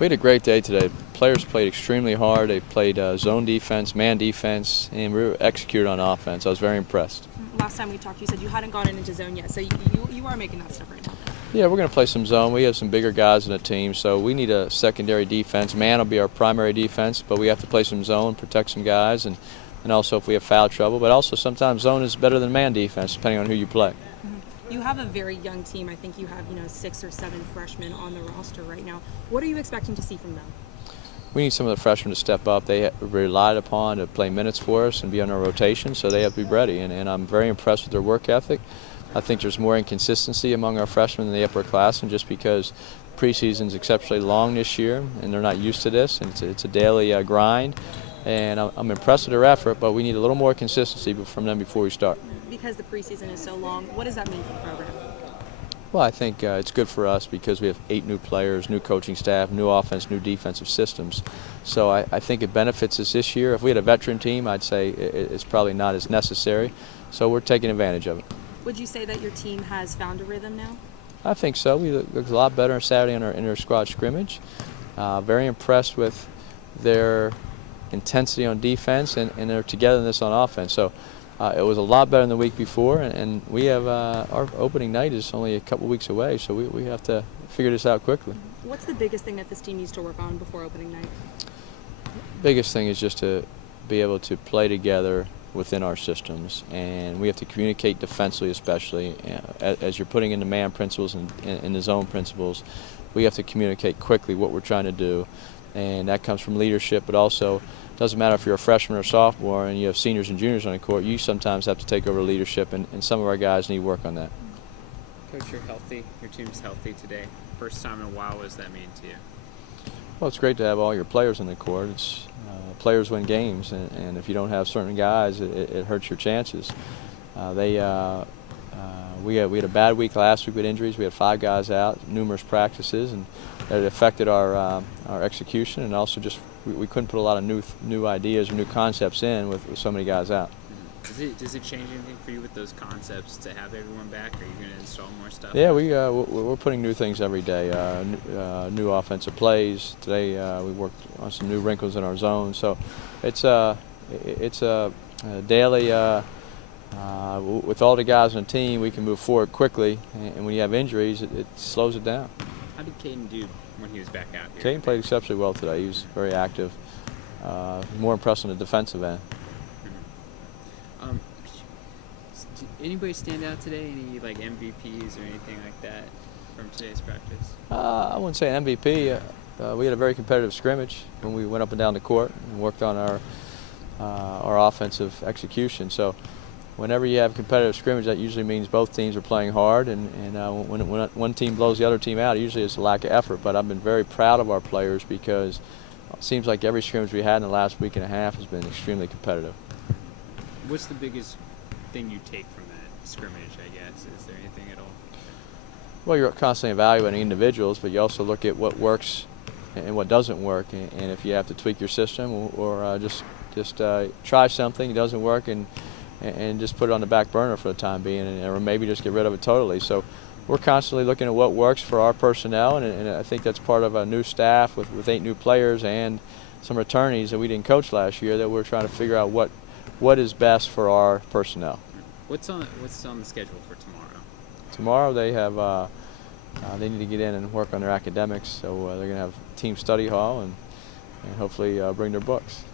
We had a great day today. Players played extremely hard. They played zone defense, man defense, and we executed on offense. I was very impressed. Last time we talked, you said you hadn't gotten into zone yet, so you are making that stuff right now. Yeah, we're going to play some zone. We have some bigger guys in the team, so we need a secondary defense. Man will be our primary defense, but we have to play some zone, protect some guys, and also if we have foul trouble. But also sometimes zone is better than man defense, depending on who you play. You have a very young team. I think you have 6 or 7 freshmen on the roster right now. What are you expecting to see from them? We need some of the freshmen to step up. They relied upon to play minutes for us and be on our rotation, so they have to be ready. And I'm very impressed with their work ethic. I think there's more inconsistency among our freshmen in the upperclassmen just because preseason is exceptionally long this year, and they're not used to this. And it's a daily grind. And I'm impressed with their effort, but we need a little more consistency from them before we start. Because the preseason is so long, what does that mean for the program? Well, I think it's good for us because we have 8 new players, new coaching staff, new offense, new defensive systems. So I think it benefits us this year. If we had a veteran team, I'd say it's probably not as necessary. So we're taking advantage of it. Would you say that your team has found a rhythm now? I think so. We looked a lot better on Saturday in our inter-squad scrimmage. Very impressed with their intensity on defense and their togetherness on offense. So it was a lot better than the week before, and we have our opening night is only a couple weeks away, so we have to figure this out quickly. What's the biggest thing that this team needs to work on before opening night? Biggest thing is just to be able to play together within our systems, and we have to communicate defensively, especially as you're putting in the man principles and in the zone principles. We have to communicate quickly what we're trying to do, and that comes from leadership, but also doesn't matter if you're a freshman or sophomore and you have seniors and juniors on the court, you sometimes have to take over leadership, and some of our guys need work on that. Coach, you're healthy. Your team's healthy today. First time in a while. What does that mean to you? Well, it's great to have all your players on the court. It's players win games, and if you don't have certain guys, it hurts your chances. We had a bad week last week with injuries. We had 5 guys out, numerous practices, and it affected our execution, and also just we couldn't put a lot of new ideas or new concepts in with so many guys out. Does it change anything for you with those concepts to have everyone back? Are you going to install more stuff? Yeah, we're putting new things every day. New offensive plays. Today we worked on some new wrinkles in our zone. So it's a daily. With all the guys on the team, we can move forward quickly, and when you have injuries, it slows it down. How did Caden do when he was back out here? Caden played exceptionally well today. He was very active. More impressed on the defensive end. Did anybody stand out today? Any MVPs or anything like that from today's practice? I wouldn't say an MVP. We had a very competitive scrimmage when we went up and down the court and worked on our offensive execution. So whenever you have competitive scrimmage, that usually means both teams are playing hard, and when one team blows the other team out, usually it's a lack of effort. But I've been very proud of our players because it seems like every scrimmage we had in the last week and a half has been extremely competitive. What's the biggest thing you take from that scrimmage, I guess? Is there anything at all? Well, you're constantly evaluating individuals, but you also look at what works and what doesn't work, and if you have to tweak your system or just try something, it doesn't work, and just put it on the back burner for the time being, or maybe just get rid of it totally. So we're constantly looking at what works for our personnel, and I think that's part of a new staff with 8 new players and some returnees that we didn't coach last year, that we're trying to figure out what is best for our personnel. What's on the schedule for tomorrow? Tomorrow they have they need to get in and work on their academics, so they're going to have team study hall and hopefully bring their books.